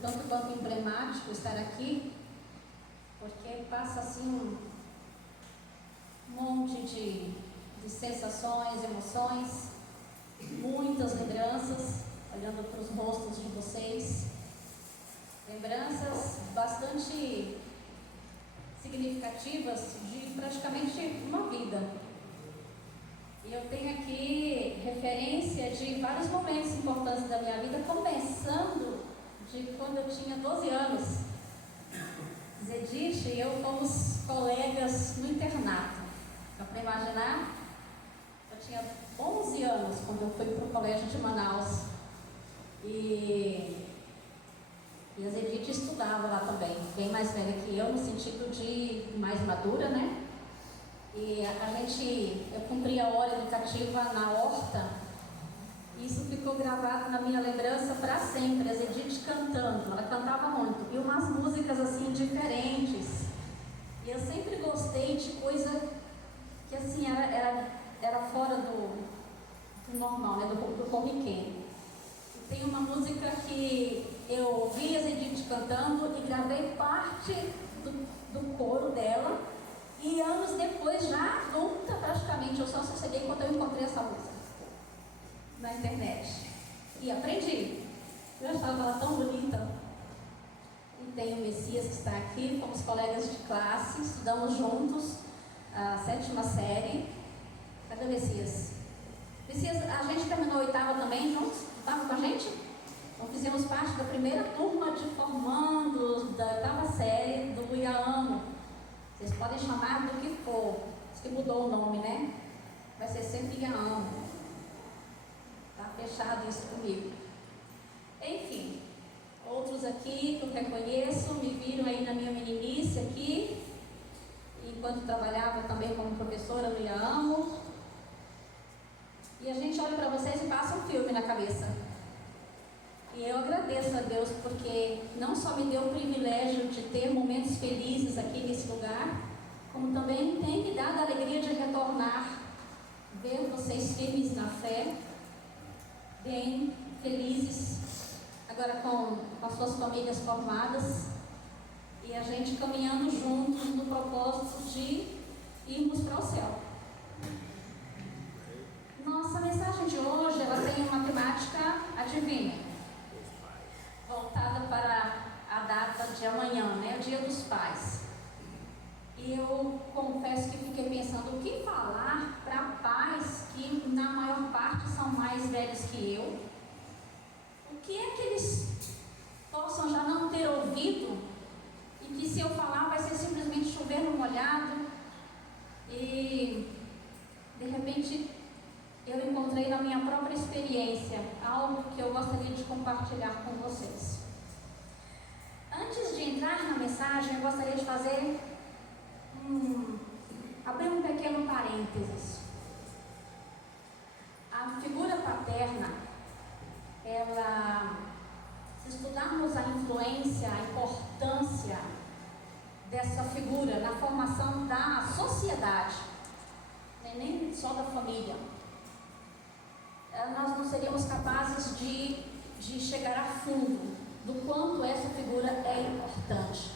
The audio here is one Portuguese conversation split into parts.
tanto quanto emblemático estar aqui, porque passa assim um monte de sensações, emoções, muitas lembranças, olhando para os rostos de vocês, lembranças bastante significativas de praticamente uma vida. E eu tenho aqui referência de vários momentos importantes da minha vida, começando de quando eu tinha 12 anos. Zedith e eu fomos colegas no internato. Dá para imaginar? Eu tinha 11 anos quando eu fui para o colégio de Manaus. E a Zedith estudava lá também, bem mais velha que eu, no sentido de mais madura, né? E eu cumpria a hora educativa na horta. Isso ficou gravado na minha lembrança para sempre. A Zedith cantando, ela cantava muito, e umas músicas assim diferentes. E eu sempre gostei de coisa que assim era fora do normal, né? do corriqueiro. E tem uma música que eu ouvi a Zedith cantando e gravei parte do coro dela. E anos depois, já adulta praticamente, eu só sosseguei quando eu encontrei essa música na internet. E aprendi. Eu achava ela tão bonita. E tem o Messias que está aqui, fomos colegas de classe, estudamos juntos a 7ª série. Cadê o Messias? Messias, a gente terminou a 8ª também juntos? Estava com a gente? Então fizemos parte da primeira turma de formandos da 8ª série do Iamo. Vocês podem chamar do que for. Diz que mudou o nome, né? Vai ser sempre Iamo. Tá fechado isso comigo. Enfim, outros aqui que eu reconheço me viram aí na minha meninice aqui, enquanto trabalhava também como professora no Iamo. E a gente olha para vocês e passa um filme na cabeça. E eu agradeço a Deus porque não só me deu o privilégio de ter momentos felizes aqui nesse lugar, como também tem me dado a alegria de retornar, ver vocês firmes na fé, bem felizes, agora com as suas famílias formadas, e a gente caminhando juntos no propósito de irmos para o céu. Nossa mensagem de hoje, ela tem uma temática, adivinha? Voltada para a data de amanhã, né? O Dia dos Pais. E eu confesso que fiquei pensando o que falar para pais que na maior parte são mais velhos que eu. O que é que eles possam já não ter ouvido e que se eu falar vai ser simplesmente chover no molhado e de repente eu encontrei na minha própria experiência algo que eu gostaria de compartilhar com vocês. Antes de entrar na mensagem, eu gostaria de abrir um pequeno parênteses. A figura paterna, se estudarmos a influência, a importância dessa figura na formação da sociedade, nem só da família, nós não seríamos capazes de chegar a fundo do quanto essa figura é importante.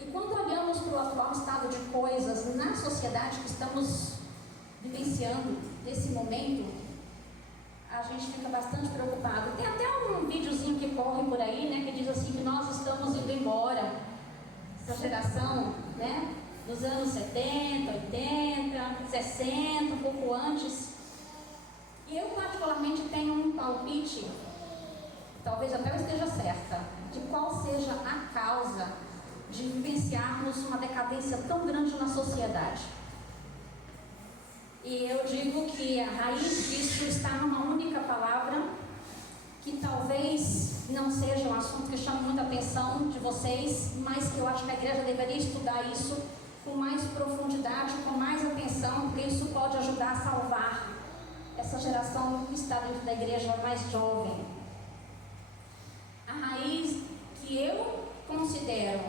E quando olhamos para o atual estado de coisas na sociedade que estamos vivenciando nesse momento, a gente fica bastante preocupado. Tem até um videozinho que corre por aí, né, que diz assim que nós estamos indo embora. Essa geração, né, dos anos 70, 80, 60, um pouco antes. E eu particularmente tenho um palpite, talvez até eu esteja certa, de qual seja a causa de vivenciarmos uma decadência tão grande na sociedade. E eu digo que a raiz disso está numa única palavra, que talvez não seja um assunto que chame muita atenção de vocês, mas que eu acho que a igreja deveria estudar isso com mais profundidade, com mais atenção, porque isso pode ajudar a salvar essa geração que está dentro da igreja mais jovem. A raiz que eu considero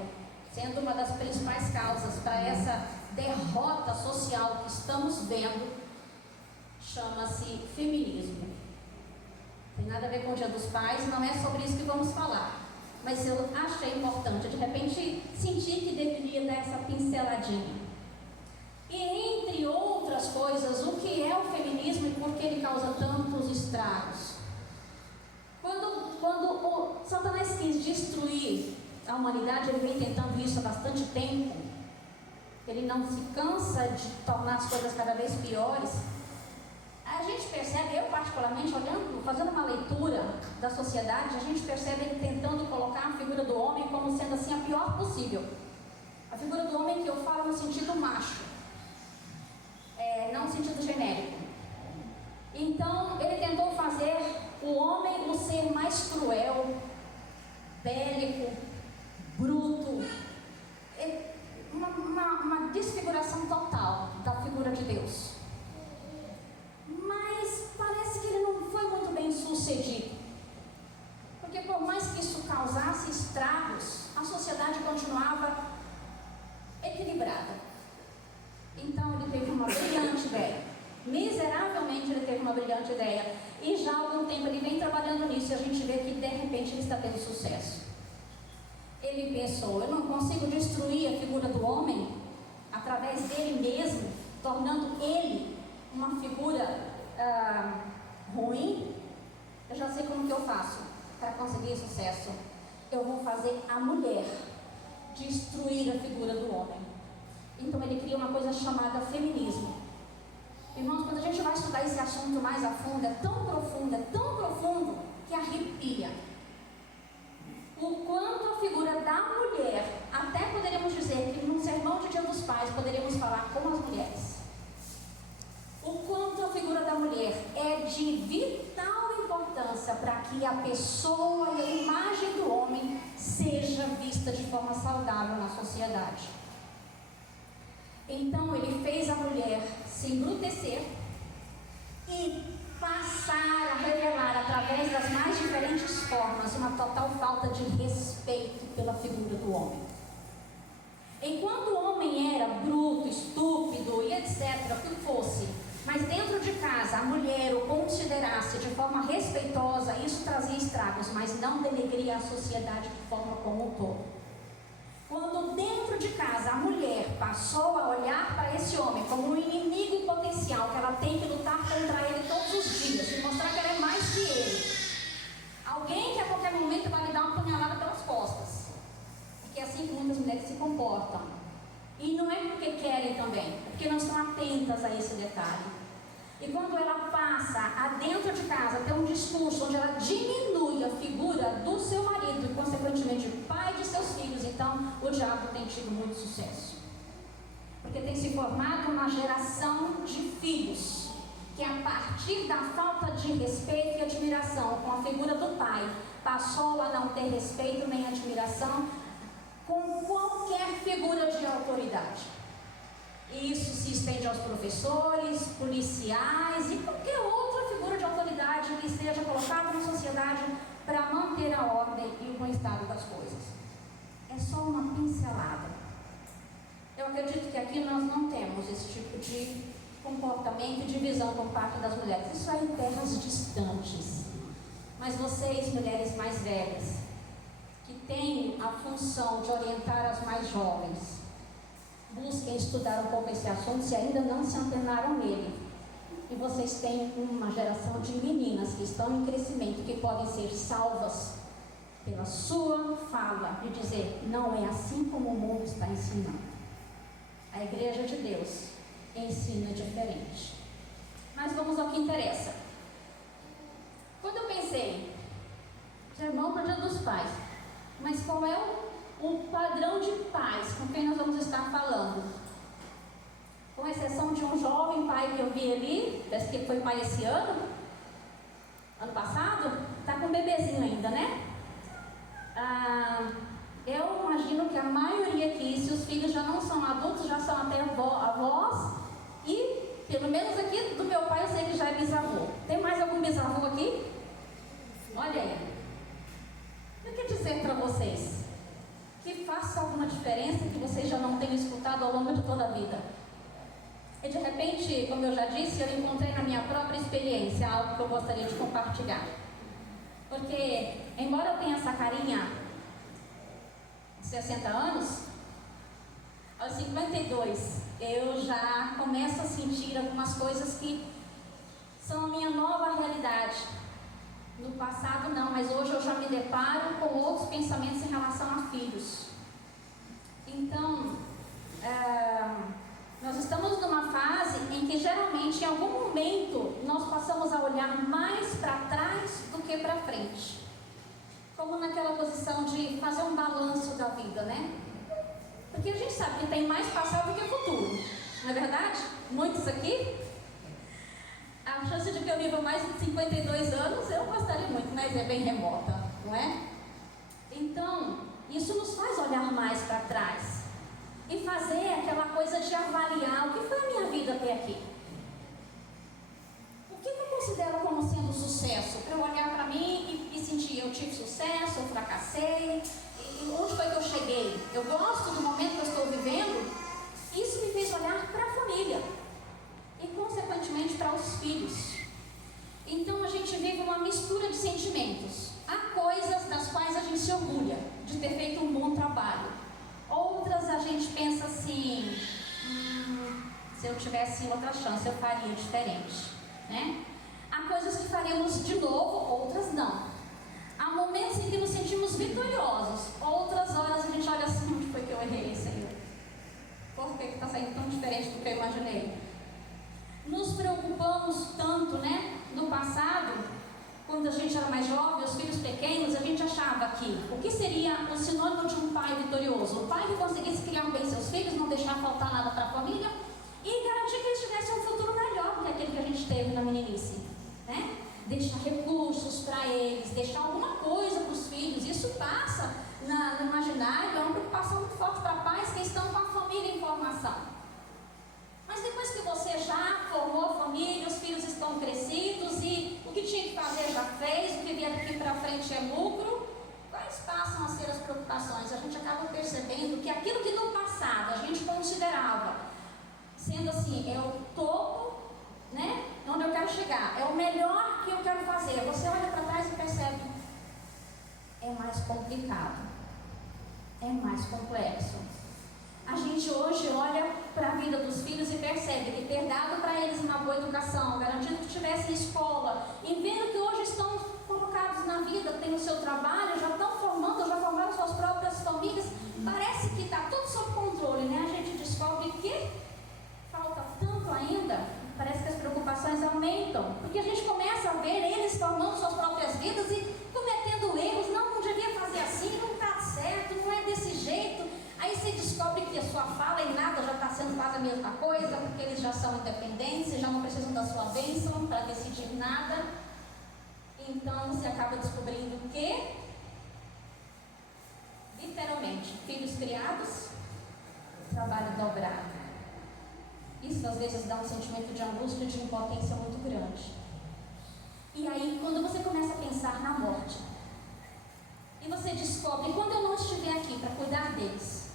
sendo uma das principais causas para essa derrota social que estamos vendo, chama-se feminismo. Tem nada a ver com o Dia dos Pais, não é sobre isso que vamos falar. Mas eu achei importante, de repente, sentir que deveria dar essa pinceladinha. E entre outras coisas, o que é o feminismo e por que ele causa tantos estragos? Quando o Satanás quis destruir a humanidade, ele vem tentando isso há bastante tempo. Ele não se cansa de tornar as coisas cada vez piores. A gente percebe, eu particularmente, olhando, fazendo uma leitura da sociedade, a gente percebe ele tentando colocar a figura do homem como sendo assim a pior possível. A figura do homem que eu falo no sentido macho, não no sentido genérico. Então, ele tentou fazer o homem o ser mais cruel, bélico, bruto, uma desfiguração total da figura de Deus. Mas parece que ele não foi muito bem sucedido, porque por mais que isso causasse estragos, a sociedade continuava equilibrada. Então ele teve uma brilhante ideia, miseravelmente ele teve uma brilhante ideia, e já há algum tempo ele vem trabalhando nisso, e a gente vê que de repente ele está tendo sucesso. Ele pensou, eu não consigo destruir a figura do homem através dele mesmo, tornando ele uma figura ruim. Eu já sei como que eu faço para conseguir sucesso. Eu vou fazer a mulher destruir a figura do homem. Então ele cria uma coisa chamada feminismo. Irmãos, quando a gente vai estudar esse assunto mais a fundo, é tão profundo que arrepia. O quanto a figura da mulher, até poderíamos dizer que num sermão de Dia dos Pais poderíamos falar com as mulheres. O quanto a figura da mulher é de vital importância para que a pessoa e a imagem do homem seja vista de forma saudável na sociedade. Então ele fez a mulher se embrutecer e passar a revelar através das mais diferentes formas uma total falta de respeito pela figura do homem. Enquanto o homem era bruto, estúpido e etc, o que fosse, mas dentro de casa a mulher o considerasse de forma respeitosa, isso trazia estragos, mas não denegria a sociedade de forma como um todo. Quando dentro de casa a mulher passou a olhar para esse homem como um inimigo em potencial, que ela tem que lutar contra ele todos os dias e mostrar que ela é mais que ele, alguém que a qualquer momento vai lhe dar uma punhalada pelas costas, porque é assim que muitas mulheres se comportam, e não é porque querem também, é porque não estão atentas a esse detalhe. E quando ela passa a dentro de casa ter um discurso onde ela diminui a figura do seu marido e consequentemente o pai de seus filhos, então o diabo tem tido muito sucesso, porque tem se formado uma geração de filhos que a partir da falta de respeito e admiração com a figura do pai, passou a não ter respeito nem admiração com qualquer figura de autoridade. E isso se estende aos professores, policiais e qualquer outra figura de autoridade que seja colocada na sociedade para manter a ordem e o bom estado das coisas. É só uma pincelada. Eu acredito que aqui nós não temos esse tipo de comportamento e de visão por parte das mulheres. Isso é em terras distantes. Mas vocês, mulheres mais velhas, que têm a função de orientar as mais jovens, busquem estudar um pouco esse assunto se ainda não se antenaram nele. E vocês têm uma geração de meninas que estão em crescimento, que podem ser salvas pela sua fala e dizer, não é assim como o mundo está ensinando. A igreja de Deus ensina diferente. Mas vamos ao que interessa. Quando eu pensei, sermão para o Dia dos Pais, mas qual é o padrão de pais com quem nós vamos estar falando? Com exceção de um jovem pai que eu vi ali, parece que foi pai esse ano passado, está com um bebezinho ainda, né? Eu imagino que a maioria aqui, se os filhos já não são adultos, já são até avós, e pelo menos aqui do meu pai eu sei que já é bisavô. Tem mais algum bisavô aqui? Olha aí. Eu quero dizer para vocês que faça alguma diferença que vocês já não tenham escutado ao longo de toda a vida. E de repente, como eu já disse, eu encontrei na minha própria experiência algo que eu gostaria de compartilhar. Porque, embora eu tenha essa carinha de 60 anos, aos 52 eu já começo a sentir algumas coisas que são a minha nova realidade. No passado não, mas hoje eu já me deparo com outros pensamentos em relação a filhos. Então, nós estamos numa fase em que geralmente em algum momento nós passamos a olhar mais para trás do que para frente, como naquela posição de fazer um balanço da vida, né? Porque a gente sabe que tem mais passado do que futuro, não é verdade? Muitos aqui, a chance de que eu viva mais de 52 anos eu gostaria muito, mas é bem remota, não é? Então, isso nos faz olhar mais para trás e fazer aquela coisa de avaliar o que foi a minha vida até aqui. O que eu considero como sendo sucesso? Para eu olhar para mim e sentir, eu tive sucesso, eu fracassei, e onde foi que eu cheguei? Eu gosto do momento que eu estou vivendo? Isso me fez olhar para a família e consequentemente para os filhos. Então a gente vive uma mistura de sentimentos. Há coisas das quais a gente se orgulha de ter feito um bom trabalho. Outras a gente pensa assim, se eu tivesse outra chance eu faria diferente, né? Há coisas que faremos de novo, outras não. Há momentos em que nos sentimos vitoriosos, outras horas a gente olha assim, onde foi que eu errei, Senhor? Por que está saindo tão diferente do que eu imaginei? Nos preocupamos tanto, né? No passado, quando a gente era mais jovem, os filhos pequenos, a gente achava que o que seria o sinônimo de um pai vitorioso? Um pai que conseguisse criar bem seus filhos, não deixar faltar nada para a família e garantir que eles tivessem um futuro melhor do que aquele que a gente teve na meninice, né? Deixar recursos para eles, deixar alguma coisa para os filhos. Isso passa no imaginário, é uma preocupação muito forte para pais que estão com a família em formação. Mas depois que você já formou a família, os filhos estão crescidos e o que tinha que fazer já fez, o que vier daqui para frente é lucro, quais passam a ser as preocupações? A gente acaba percebendo que aquilo que no passado a gente considerava sendo assim, é o topo, né, onde eu quero chegar, é o melhor que eu quero fazer. Você olha para trás e percebe, é mais complicado, é mais complexo. A gente hoje olha para a vida dos filhos e percebe que ter dado para eles uma boa educação, garantido que tivessem escola, e vendo que hoje estão colocados na vida, têm o seu trabalho, já estão formando, já formaram suas próprias famílias, parece que está tudo sob controle, né? A gente descobre que falta tanto ainda, parece que as preocupações aumentam, porque a gente começa a ver eles formando suas próprias vidas e cometendo erros, não devia fazer assim, não está certo, não é desse jeito. Aí você descobre que a sua fala em nada já está sendo quase a mesma coisa, porque eles já são independentes, já não precisam da sua bênção para decidir nada. Então você acaba descobrindo que, literalmente, filhos criados, trabalho dobrado. Isso às vezes dá um sentimento de angústia e de impotência muito grande. E aí, quando você começa a pensar na morte, e você descobre, quando eu não estiver aqui para cuidar deles,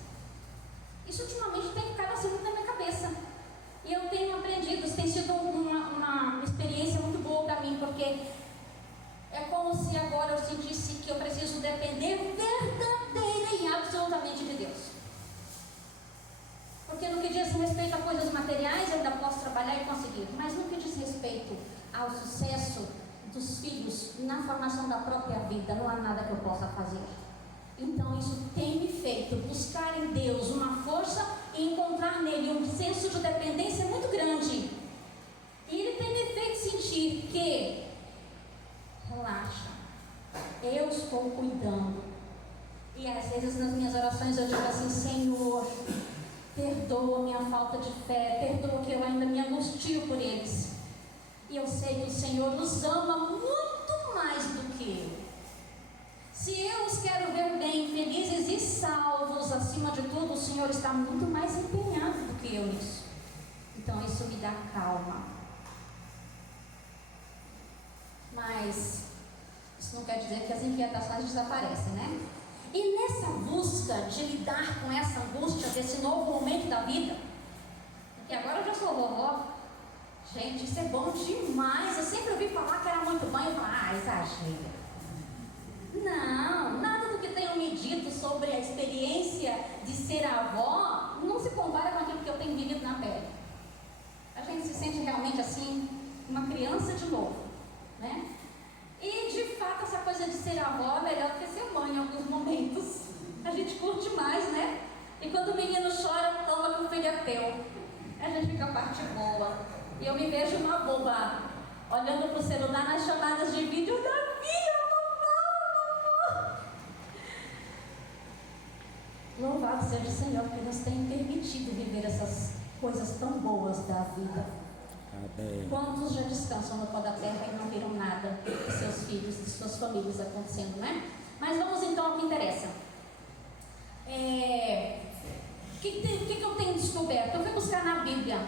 isso ultimamente tem ficado assim muito na minha cabeça. E eu tenho aprendido, isso tem sido uma experiência muito boa para mim, porque é como se agora eu sentisse que eu preciso depender verdadeira e absolutamente de Deus. Porque no que diz respeito a coisas materiais, eu ainda posso trabalhar e conseguir, mas no que diz respeito ao sucesso dos filhos na formação da própria vida, não há nada que eu possa fazer. Então isso tem me feito buscar em Deus uma força e encontrar nele um senso de dependência muito grande. E ele tem me feito sentir que, relaxa, eu estou cuidando. E às vezes nas minhas orações eu digo assim, Senhor, perdoa minha falta de fé, perdoa que eu ainda me angustio por eles. E eu sei que o Senhor nos ama muito mais do que eu. Se eu os quero ver bem, felizes e salvos, acima de tudo, o Senhor está muito mais empenhado do que eu nisso. Então isso me dá calma. Mas isso não quer dizer que as inquietações desaparecem, né? E nessa busca de lidar com essa angústia desse novo momento da vida, porque agora eu já sou vovó, gente, isso é bom demais. Eu sempre ouvi falar que era muito bom, eu falo, exagera. Não, nada do que tenham me dito sobre a experiência de ser avó não se compara com aquilo que eu tenho vivido na pele. A gente se sente realmente assim, uma criança de novo, né? E de fato essa coisa de ser avó é melhor do que ser mãe em alguns momentos. A gente curte mais, né? E quando o menino chora, toma que o filho é teu. A gente fica a parte boa. E eu me vejo uma boba, olhando para o celular nas chamadas de vídeo da filha, mamãe. Louvado seja o Senhor, que nos tem permitido viver essas coisas tão boas da vida. Amém. Quantos já descansam no pó da terra e não viram nada de seus filhos, de suas famílias acontecendo, né? Mas vamos então ao que interessa. O que eu tenho descoberto? Eu fui buscar na Bíblia.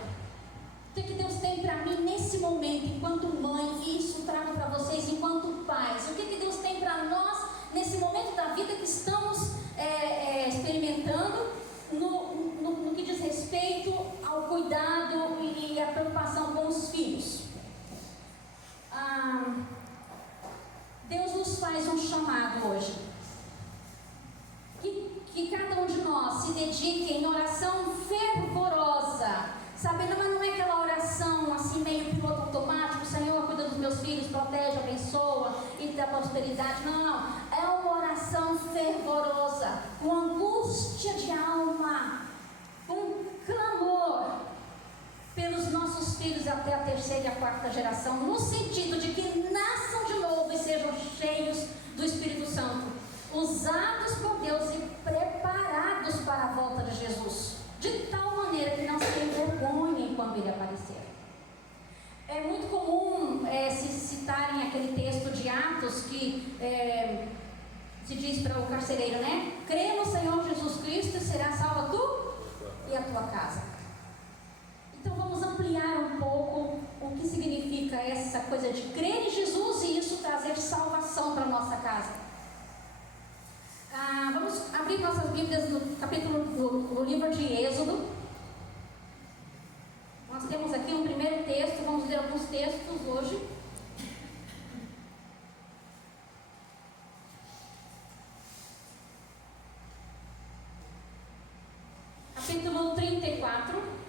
O que Deus tem para mim nesse momento, enquanto mãe, e isso trago para vocês enquanto pais. O que Deus tem para nós nesse momento da vida que estamos experimentando no que diz respeito ao cuidado e à preocupação com os filhos. Deus nos faz um chamado hoje. Que cada um de nós se dedique em oração fervorosa, sabendo, mas não é aquela oração assim meio piloto automático, Senhor, cuida dos meus filhos, protege, abençoa e dá prosperidade. Não, é uma oração fervorosa, com angústia de alma, com clamor pelos nossos filhos até a terceira e a quarta geração, no sentido de que nasçam de novo e sejam cheios do Espírito Santo, usados por Deus e preparados para a volta de Jesus, de tal maneira que não se envergonhem quando Ele aparecer. É muito comum se citarem aquele texto de Atos que se diz para o carcereiro, né? Crê no Senhor Jesus Cristo e será salva tu e a tua casa. Então vamos ampliar um pouco o que significa essa coisa de crer em Jesus e isso trazer salvação para a nossa casa. Vamos abrir nossas Bíblias no capítulo do livro de Êxodo. Nós temos aqui um primeiro texto, vamos ler alguns textos hoje. Capítulo 34.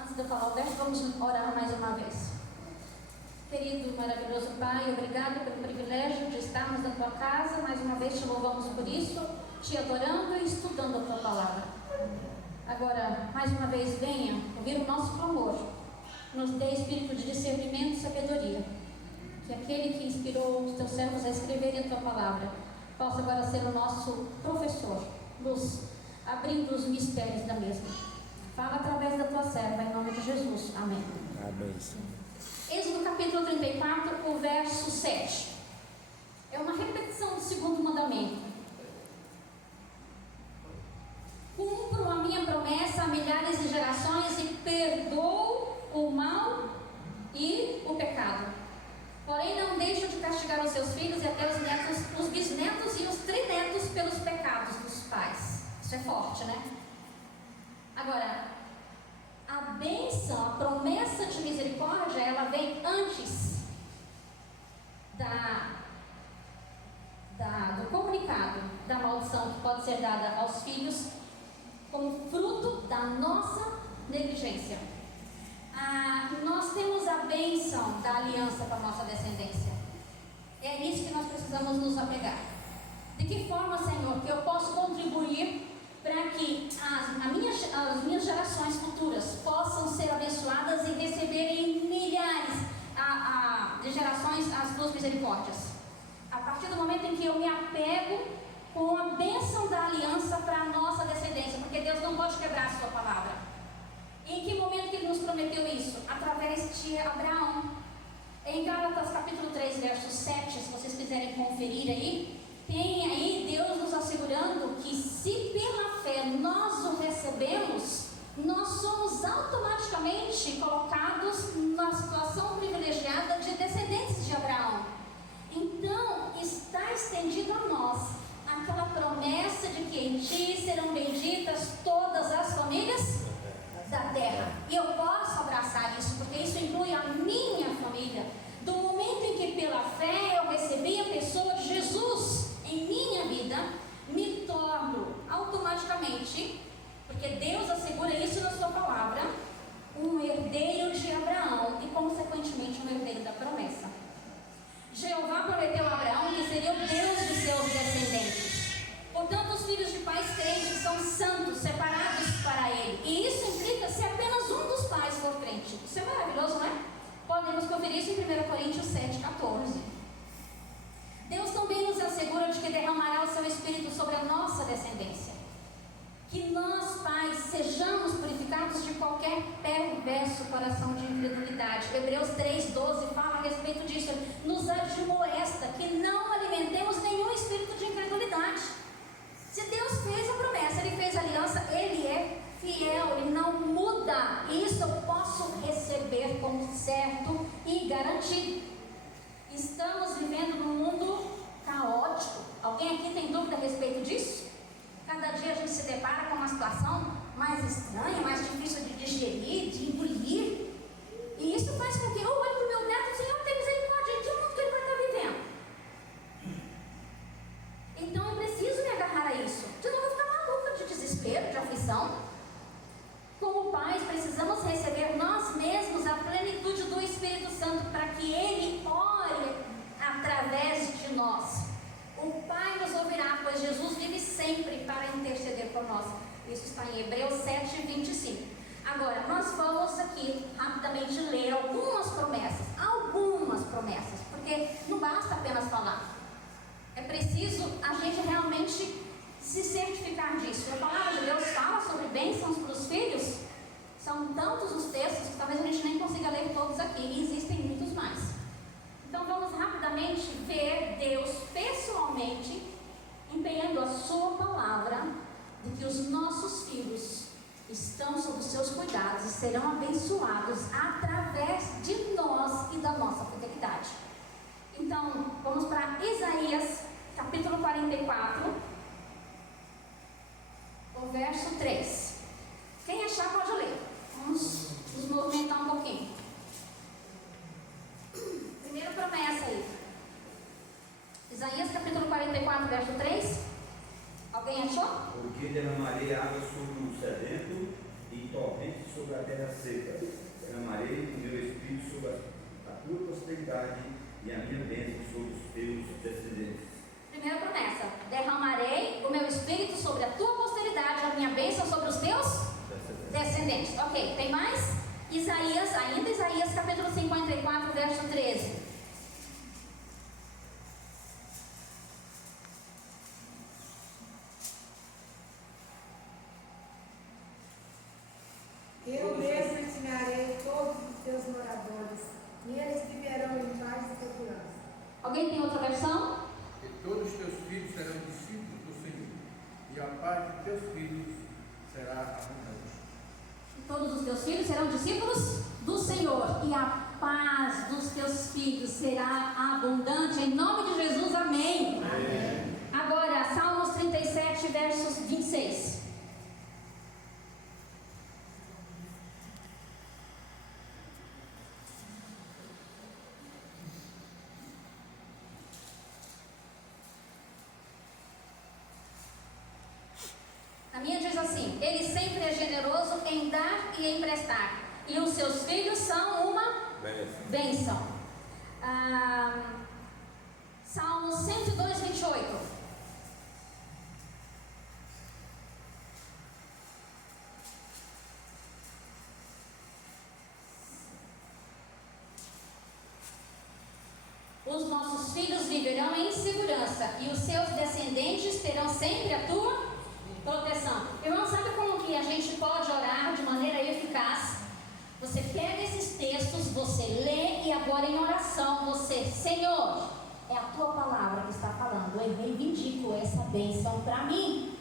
Antes de eu falar o verso, vamos orar mais uma vez. Querido, maravilhoso Pai, obrigado pelo privilégio de estarmos na Tua casa. Mais uma vez te louvamos por isso, te adorando e estudando a Tua palavra. Agora, mais uma vez, venha ouvir o nosso clamor. Nos dê espírito de discernimento e sabedoria. Que aquele que inspirou os Teus servos a escreverem a Tua palavra possa agora ser o nosso professor, nos abrindo os mistérios da mesma. Fala através da Tua serva, em nome de Jesus. Amém. Amém. Êxodo capítulo 34, o verso 7. É uma repetição do segundo mandamento. Cumpro a minha promessa a milhares de gerações e perdoo o mal e o pecado. Porém, não deixo de castigar os seus filhos e até os netos, os bisnetos e os trinetos pelos pecados dos pais. Isso é forte, né? Agora, a bênção, a promessa de misericórdia, ela vem antes do comunicado da maldição que pode ser dada aos filhos como fruto da nossa negligência. Nós temos a bênção da aliança para a nossa descendência. É nisso que nós precisamos nos apegar. De que forma, Senhor, que eu posso contribuir para que as minhas gerações futuras possam ser abençoadas e receberem milhares de gerações as tuas misericórdias? A partir do momento em que eu me apego com a bênção da aliança para a nossa descendência, porque Deus não pode quebrar a sua palavra. Em que momento que Ele nos prometeu isso? Através de Abraão. Em Gálatas capítulo 3, verso 7, se vocês quiserem conferir aí, tem aí Deus nos assegurando que se pela fé nós o recebemos, nós somos automaticamente colocados na situação privilegiada de descendentes de Abraão. Então está estendido a nós aquela promessa de que em ti serão benditas da terra. E eu posso abraçar isso, porque isso inclui a minha família. Do momento em que pela fé eu recebi a pessoa de Jesus em minha vida, me torno automaticamente, porque Deus assegura isso na sua palavra, um herdeiro de Abraão e consequentemente um herdeiro da promessa. Jeová prometeu a Abraão que seria o Deus de seus descendentes. Portanto, os filhos de pais crentes são santos, separados para Ele. E isso implica se apenas um dos pais for crente. Isso é maravilhoso, não é? Podemos conferir isso em 1 Coríntios 7,14. Deus também nos assegura de que derramará o seu Espírito sobre a nossa descendência. Que nós, pais, sejamos purificados de qualquer perverso coração de incredulidade. Hebreus 3,12 fala a respeito disso. Nos admoesta que não alimentemos nenhum espírito de incredulidade. Se Deus fez a promessa, Ele fez a aliança, Ele é fiel, Ele não muda. E isso eu posso receber como certo e garantido. Estamos vivendo num mundo caótico. Alguém aqui tem dúvida a respeito disso? Cada dia a gente se depara com uma situação mais estranha, mais difícil de digerir, de engolir. E isso faz com que eu olhe para o meu neto e Senhor, tem misericórdia, em que mundo que ele vai estar vivendo? Então eu preciso me agarrar a isso. Senão eu vou ficar maluca de desespero, de aflição. Como pais, precisamos receber nós mesmos a plenitude do Espírito Santo para que Ele ore através de nós. O Pai nos ouvirá, pois Jesus vive sempre para interceder por nós. Isso está em Hebreus 7:25. Agora, nós vamos aqui rapidamente ler algumas promessas, porque não basta apenas falar. É preciso a gente realmente se certificar disso. A palavra de Deus fala sobre bênçãos para os filhos. São tantos os textos que talvez a gente nem consiga ler todos aqui, e existem muitos mais. Então vamos rapidamente ver Deus pessoalmente empenhando a sua palavra de que os nossos filhos estão sob os seus cuidados e serão abençoados através de nós e da nossa fidelidade. Então vamos para Isaías capítulo 44, o verso 3. Quem achar pode ler. Vamos nos movimentar um pouquinho. Primeira promessa aí. Isaías capítulo 44, verso 3. Alguém achou? Porque derramarei água sobre o sedento e torrentes sobre a terra seca. Derramarei o meu espírito sobre a tua posteridade e a minha bênção sobre os teus descendentes. Primeira promessa: derramarei o meu espírito sobre a tua posteridade e a minha bênção sobre os teus descendentes. Ok, tem mais? Isaías, ainda Isaías capítulo 54, verso 13. Eu mesmo ensinarei todos os teus moradores, e eles viverão em paz e segurança. Alguém tem outra versão? E todos os teus filhos serão discípulos do Senhor, e a paz de teus filhos será abundante. Todos os teus filhos serão discípulos do Senhor, e a paz dos teus filhos será abundante. Em nome de Jesus, amém. Amém. Agora, Salmos 37, versos 26. A minha diz assim: Ele sempre é generoso em dar e emprestar, e os seus filhos são uma bênção. Salmo 102, 28. Os nossos filhos viverão em segurança, e os seus descendentes terão sempre a tua proteção. Irmão, sabe como que a gente pode orar de maneira eficaz? Você pega esses textos, você lê, e agora em oração você: Senhor, é a tua palavra que está falando, eu reivindico essa bênção para mim.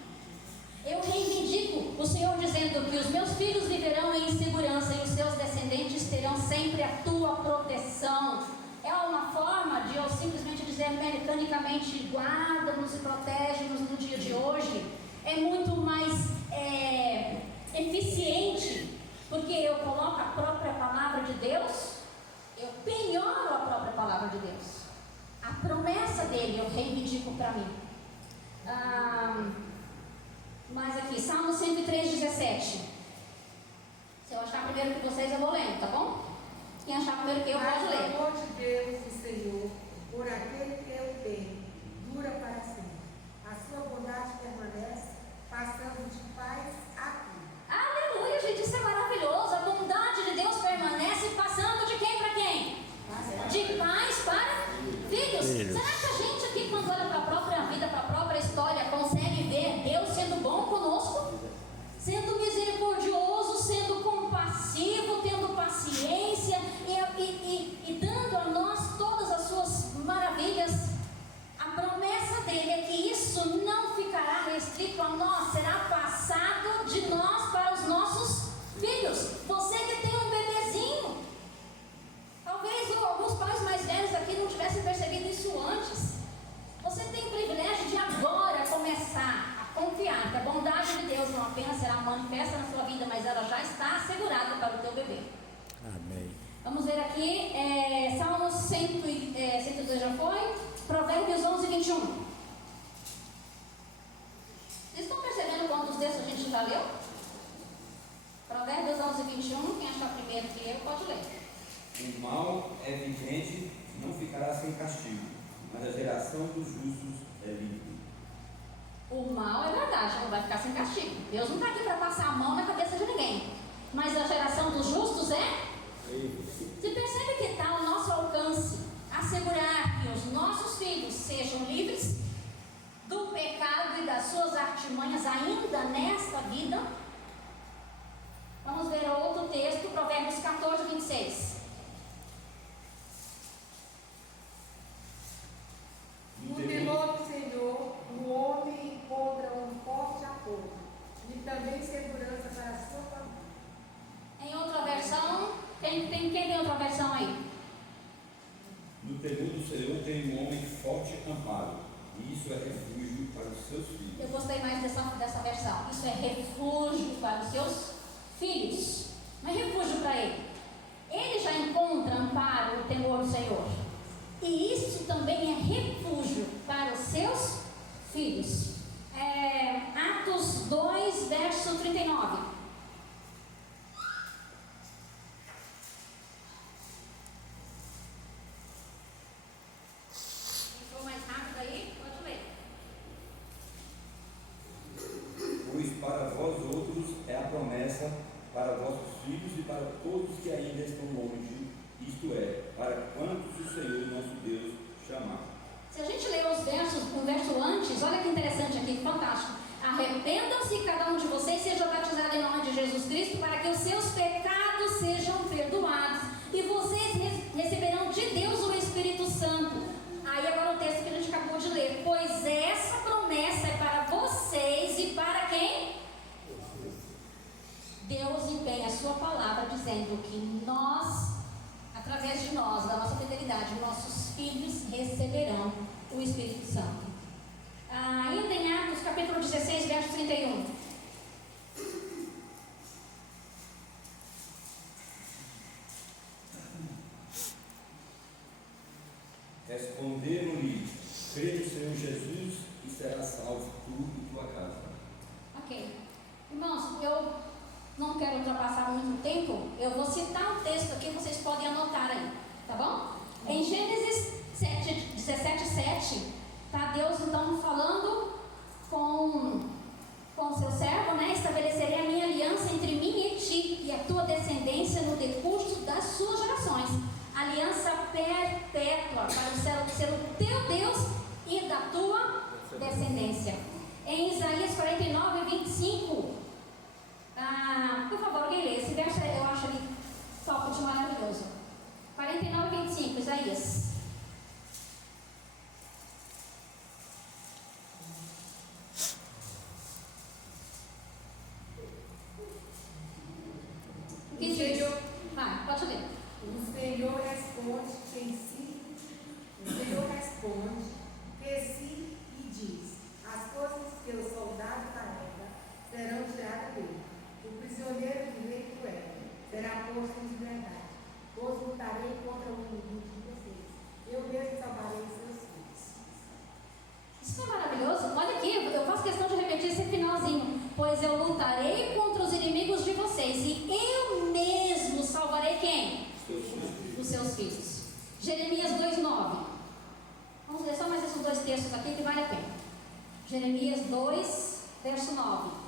Eu reivindico o Senhor dizendo que os meus filhos viverão em segurança e os seus descendentes terão sempre a tua proteção. É uma forma de eu simplesmente dizer mecanicamente: guarda-nos e protege-nos no dia de hoje. É muito mais eficiente eu reivindico para mim. Mas aqui, Salmo 103:17. Se eu achar primeiro que vocês, eu vou lendo, tá bom? Quem achar primeiro que eu, pode ler. O amor de Deus, o Senhor, por aquele que o tem, dura para sempre. A sua bondade permanece, passando de paz a tudo. Aleluia, gente, isso é maravilhoso. A bondade de Deus permanece, passando de quem para quem? De pais para filhos. Será que a gente aqui, quando olha para a própria vida, para a própria história, consegue ver Deus sendo bom conosco? Sendo misericordioso, sendo compassivo, tendo paciência e dando a nós todas as suas maravilhas. A promessa dele é que isso não ficará restrito a nós, será passado de nós para os nossos filhos. Você que tem um bebezinho, talvez alguns pais mais velhos aqui não tivessem percebido isso antes. Você tem o privilégio de agora começar a confiar que a bondade de Deus não apenas será manifesta na sua vida, mas ela já está assegurada para o teu bebê. Amém. Vamos ver aqui, Salmos 102 já foi, Provérbios 11:21. Vocês estão percebendo quantos textos a gente já leu? Provérbios 11:21, quem achar primeiro que eu, pode ler. O mal é vigente, não ficará sem castigo, mas a geração dos justos é livre. O mal é verdade, não vai ficar sem castigo. Deus não está aqui para passar a mão na cabeça de ninguém. Mas a geração dos justos é? Você percebe que está ao nosso alcance assegurar que os nossos filhos sejam livres do pecado e das suas artimanhas ainda nesta vida? Vamos ver outro texto, Provérbios 14:26. No temor do Senhor, o homem encontra um forte apoio e também segurança para a sua família. Em outra versão, quem tem outra versão aí? No temor do Senhor tem um homem forte amparo, e isso é refúgio para os seus filhos. Eu gostei mais dessa versão. Isso é refúgio para os seus filhos. Não é refúgio para ele. Ele já encontra amparo no temor do Senhor. E isso também é refúgio para os seus filhos. Atos 2, verso 39. Quem for mais rápido aí, pode ler. Pois para vós outros é a promessa para vossos filhos e para todos que ainda estão longe, isto é, para quantos o Senhor nosso Deus chamar. Se a gente ler os versos, um verso antes, olha que interessante aqui, fantástico. Arrependam-se cada um de vocês, seja batizado em nome de Jesus Cristo, para que os seus pecados sejam perdoados, e vocês receberão de Deus o Espírito Santo. Aí agora o texto que a gente acabou de ler. Pois essa promessa é para vocês e para quem? Deus empenha a sua palavra dizendo que nós, através de nós, da nossa fidelidade, nossos filhos receberão o Espírito Santo. Ainda em Atos capítulo 16, verso 31. Responderam-lhe: crê no Senhor Jesus e serás salvo tu e tua casa. Ok. Irmãos, eu não quero ultrapassar muito tempo. Eu vou citar um texto aqui, vocês podem anotar aí, tá bom? Em Gênesis 17:7, está Deus então falando com seu servo, né? Estabelecerei a minha aliança entre mim e ti e a tua descendência no decurso das suas gerações. Aliança perpétua para ser o teu Deus e da tua descendência. Em Isaías 49:25, por favor, alguém lê. Esse verso eu acho ele top de maravilhoso. 49:25, Isaías. O que diz? Vai, pode ler. O Senhor responde que sim e diz: as coisas que o soldado carrega serão tiradas dele. O prisioneiro do rei cruel será posto em liberdade, pois lutarei contra o inimigo de vocês. Eu mesmo salvarei seus filhos. aqui, eu faço questão de repetir esse finalzinho. Pois eu lutarei contra os inimigos de vocês e eu mesmo salvarei quem? Os seus filhos. Jeremias 2:9. Vamos ler só mais esses dois textos aqui que vale a pena. Jeremias 2, verso 9.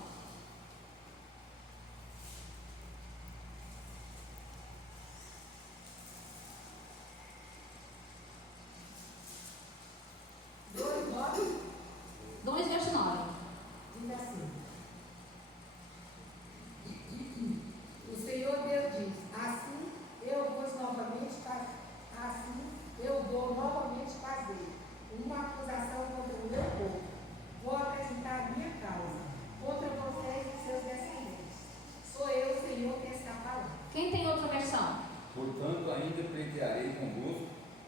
Verso 9. Diz assim: o Senhor Deus diz: assim eu vou novamente fazer uma acusação contra o meu povo. Vou apresentar a minha causa contra vocês e seus descendentes. Sou eu, o Senhor, que está falando. Quem tem outra versão? Portanto, ainda pleitearei convosco,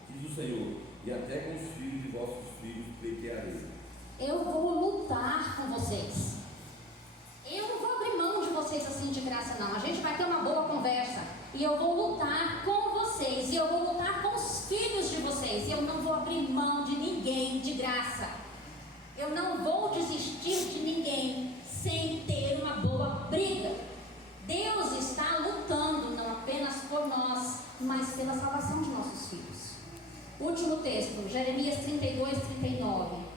diz o Senhor, e até com os filhos de vossos filhos pleitearei. Eu vou lutar com vocês. Eu não vou abrir mão de vocês assim de graça, não. A gente vai ter uma boa conversa. E eu vou lutar com vocês. E eu vou lutar com os filhos de vocês. E eu não vou abrir mão de ninguém de graça. Eu não vou desistir de ninguém sem ter uma boa briga. Deus está lutando não apenas por nós, mas pela salvação de nossos filhos. Último texto, Jeremias 32:39.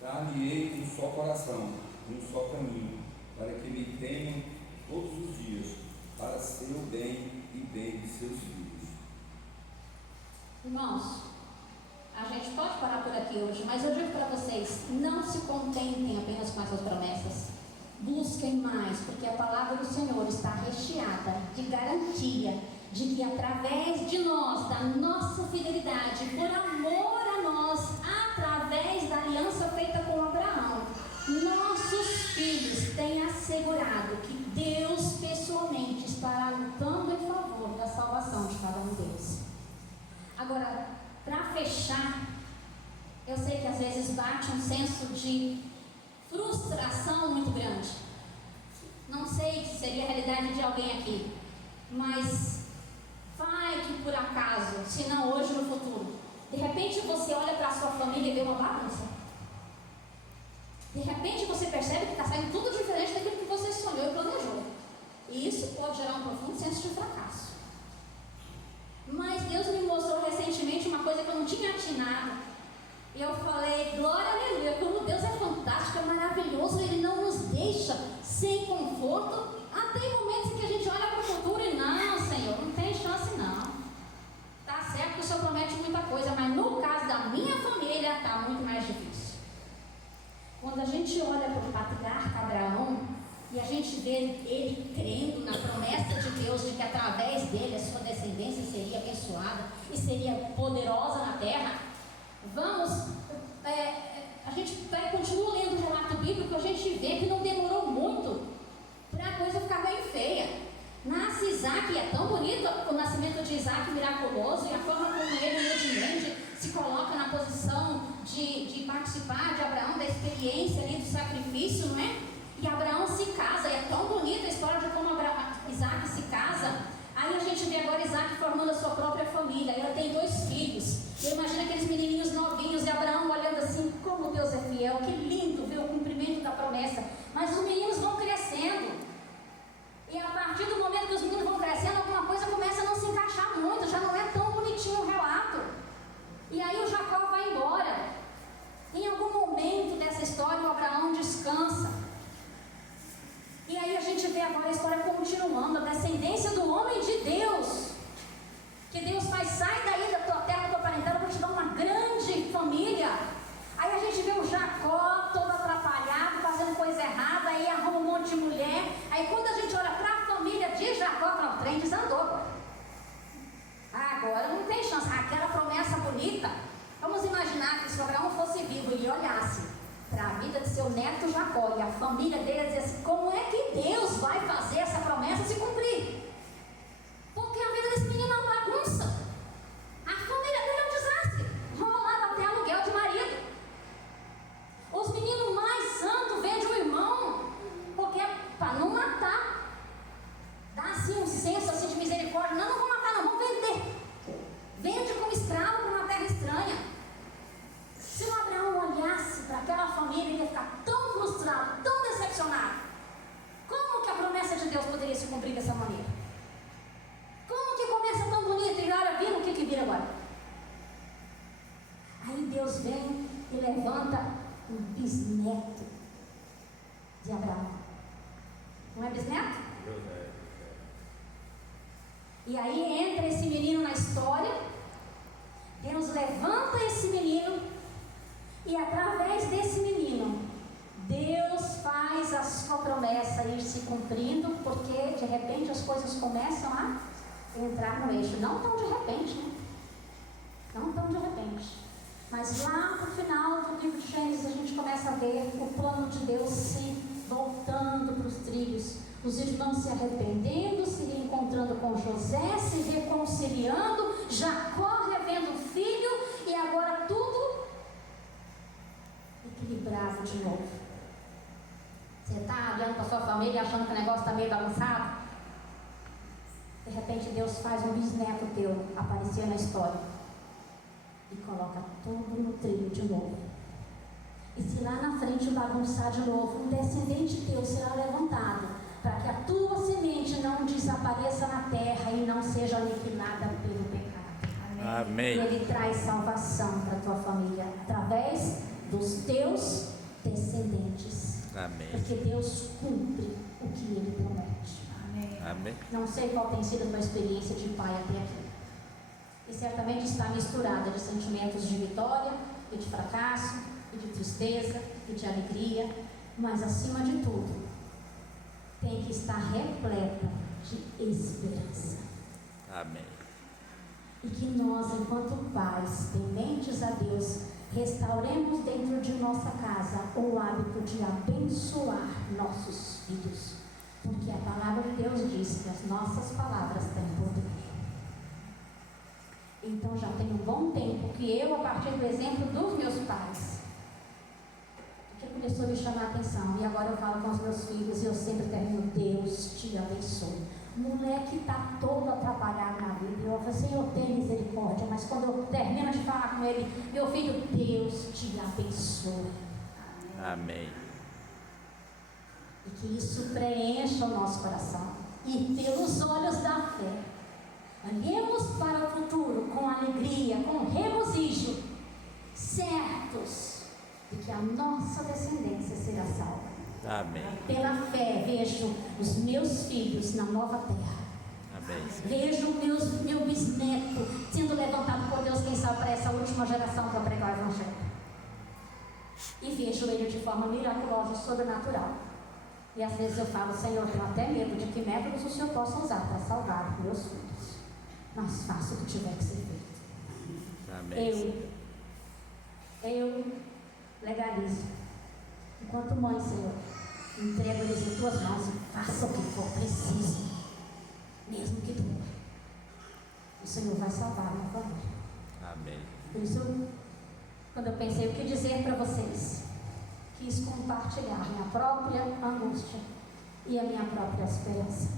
Dar-lhe-ei um só coração, um só caminho, para que me tenham todos os dias, para seu bem e bem de seus filhos. Irmãos, a gente pode parar por aqui hoje, mas eu digo para vocês, não se contentem apenas com essas promessas. Busquem mais, porque a palavra do Senhor está recheada de garantia de que através de nós, da nossa fidelidade, por amor a nós, através da aliança feita com Abraão, nossos filhos têm assegurado que Deus pessoalmente estará lutando em favor da salvação de cada um deles. Agora, para fechar, eu sei que às vezes bate um senso de frustração muito grande. Não sei se seria a realidade de alguém aqui, mas vai que por acaso, se não hoje, no futuro, de repente você olha para a sua família e vê uma bagunça. De repente você percebe que está saindo tudo diferente daquilo que você sonhou e planejou. E isso pode gerar um profundo senso de fracasso. Mas Deus me mostrou recentemente uma coisa que eu não tinha atinado. E eu falei, glória, aleluia, como Deus é fantástico, é maravilhoso, Ele não nos deixa sem conforto. Até em momentos em que a gente olha para o futuro e não, Senhor, não tem chance não. Tá certo que o Senhor promete muita coisa, mas no caso da minha família está muito mais difícil. Quando a gente olha para o patriarca Abraão e a gente vê ele crendo na promessa de Deus de que através dele a sua descendência seria abençoada e seria poderosa na terra, a gente continua lendo o relato bíblico, a gente vê que não demorou muito para a coisa ficar bem feia. Nasce Isaac, e é tão bonito o nascimento de Isaac miraculoso, e a forma como ele humildemente se coloca na posição de participar de Abraão, da experiência ali do sacrifício, não é? E Abraão se casa, e é tão bonita a história de como Isaac se casa. Aí a gente vê agora Isaac formando a sua própria família. Ela tem 2 filhos. Eu imagino aqueles menininhos novinhos e Abraão olhando assim, como Deus é fiel, que lindo ver o cumprimento da promessa. Mas os meninos vão crescendo. E a partir do momento que os meninos vão crescendo, alguma coisa começa a não se encaixar muito, já não é tão bonitinho o relato. E aí o Jacó vai embora. Em algum momento dessa história, o Abraão descansa. E aí a gente vê agora a história continuando, a descendência do homem de Deus. Que Deus faz, sai daí da tua terra, da tua parentela, para te dar uma grande família. Aí a gente vê o Jacó todo atrapalhado, fazendo coisa errada, aí arruma um monte de mulher. Aí quando a gente olha para a família de Jacó, o trem desandou. Agora não tem chance. Aquela promessa bonita, vamos imaginar que se o Abraão fosse vivo e olhasse para a vida de seu neto Jacó e a família dele, dizer assim, como é que Deus vai fazer essa promessa se cumprir? Porque a vida desse menino é uma bagunça. A família dele é um desastre. Rolava até aluguel de marido. Os meninos mais santos vendem o irmão, porque para não matar. Dá assim uns E aí entra esse menino na história, Deus levanta esse menino, e através desse menino, Deus faz a sua promessa ir se cumprindo, porque de repente as coisas começam a entrar no eixo. Não tão de repente, né? Não tão de repente. Mas lá no final do livro de Gênesis a gente começa a ver o plano de Deus se voltando para os trilhos. Os irmãos se arrependendo, se reencontrando com José, se reconciliando, Jacó revendo o filho, e agora tudo equilibrado de novo. Você está olhando para a sua família achando que o negócio está meio bagunçado? De repente Deus faz um bisneto teu aparecer na história e coloca tudo no trilho de novo. E se lá na frente bagunçar de novo, um descendente teu será levantado, para que a tua semente não desapareça na terra e não seja aniquilada pelo pecado. Amém. E Ele traz salvação para a tua família, através dos teus descendentes. Amém. Porque Deus cumpre o que Ele promete. Amém. Não sei qual tem sido a tua experiência de pai até aqui. E certamente está misturada de sentimentos de vitória e de fracasso, e de tristeza e de alegria, mas acima de tudo, tem que estar repleta de esperança. Amém. E que nós, enquanto pais, tementes a Deus, restauremos dentro de nossa casa o hábito de abençoar nossos filhos. Porque a palavra de Deus diz que as nossas palavras têm poder. Então já tem um bom tempo que eu, a partir do exemplo dos meus pais, que começou a me chamar a atenção, e agora eu falo com os meus filhos e eu sempre termino: Deus te abençoe. O moleque está todo atrapalhado na vida, eu falo: Senhor, tem misericórdia. Mas quando eu termino de falar com ele: meu filho, Deus te abençoe. Amém. E que isso preencha o nosso coração, e pelos olhos da fé olhemos para o futuro com alegria, com regozijo, certos de que a nossa descendência será salva. Amém. Pela fé vejo os meus filhos na nova terra. Amém. Vejo meu bisneto sendo levantado por Deus, quem sabe para essa última geração para pregar o Evangelho. E vejo ele de forma miraculosa e sobrenatural. E às vezes eu falo: Senhor, tenho até medo de que métodos o Senhor possa usar para salvar meus filhos. Mas faça o que tiver que ser feito. Amém. Eu legalizo. Enquanto mãe, Senhor, entrego eles em tuas mãos e faça o que for preciso, mesmo que doa. O Senhor vai salvar a minha família. Amém. Por isso, quando eu pensei o que dizer para vocês, quis compartilhar minha própria angústia e a minha própria esperança.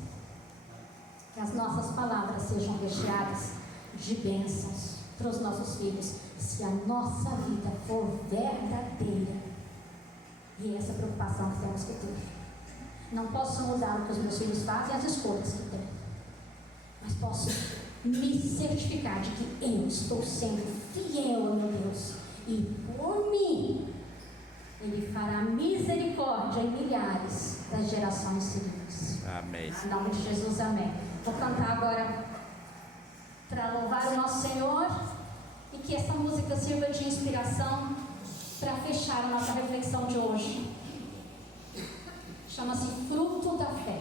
Que as nossas palavras sejam recheadas de bênçãos para os nossos filhos, se a nossa vida for verdadeira. E essa é a preocupação que temos que ter. Não posso mudar o que os meus filhos fazem e as escolhas que têm, mas posso me certificar de que eu estou sendo fiel ao meu Deus, e por mim Ele fará misericórdia em milhares das gerações seguintes. Amém. Em nome de Jesus, amém. Vou cantar agora para louvar o nosso Senhor, e que essa música sirva de inspiração para fechar a nossa reflexão de hoje. Chama-se Fruto da Fé.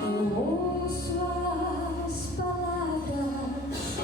Eu ouço as palavras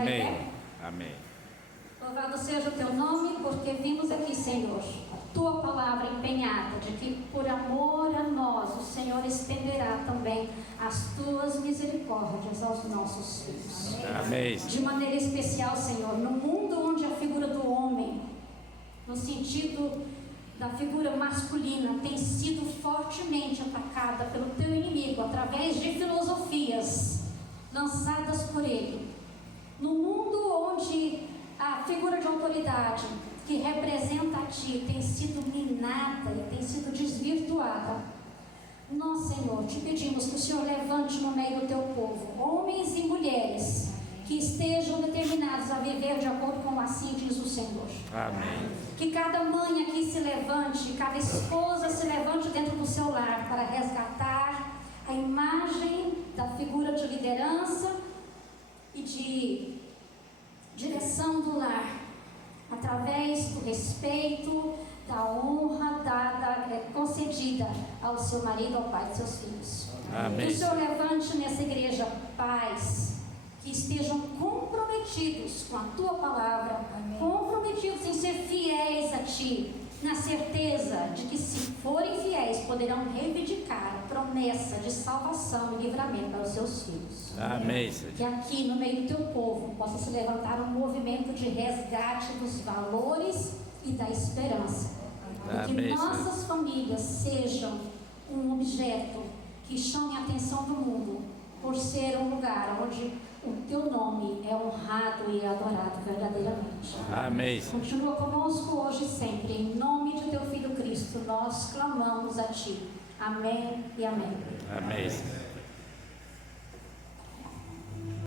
Amém. Amém. Louvado seja o teu nome, porque vimos aqui, Senhor, a tua palavra empenhada, de que por amor a nós, o Senhor estenderá também as tuas misericórdias aos nossos filhos. Amém. De maneira especial, Senhor, no mundo onde a figura do homem, no sentido da figura masculina, tem sido fortemente atacada pelo teu inimigo através de filosofias lançadas por ele. No mundo onde a figura de autoridade que representa a ti tem sido minada e tem sido desvirtuada, nós, Senhor, te pedimos que o Senhor levante no meio do teu povo homens e mulheres que estejam determinados a viver de acordo com assim diz o Senhor. Amém. Que cada mãe aqui se levante, cada esposa se levante dentro do seu lar para resgatar a imagem da figura de liderança e de direção do lar, através do respeito, da honra concedida ao seu marido, ao pai de seus filhos. Amém. Que o Senhor levante nessa igreja pais que estejam comprometidos com a tua palavra, comprometidos em ser fiéis a ti, na certeza de que, se forem fiéis, poderão reivindicar a promessa de salvação e livramento aos seus filhos. Amém, Senhor. Que aqui no meio do teu povo possa se levantar um movimento de resgate dos valores e da esperança. E que Amém, nossas famílias sejam um objeto que chame a atenção do mundo, por ser um lugar onde o teu nome é honrado e adorado verdadeiramente. Amém. Continua conosco hoje e sempre. Em nome de teu Filho Cristo, nós clamamos a ti. Amém e amém. Amém, Senhor.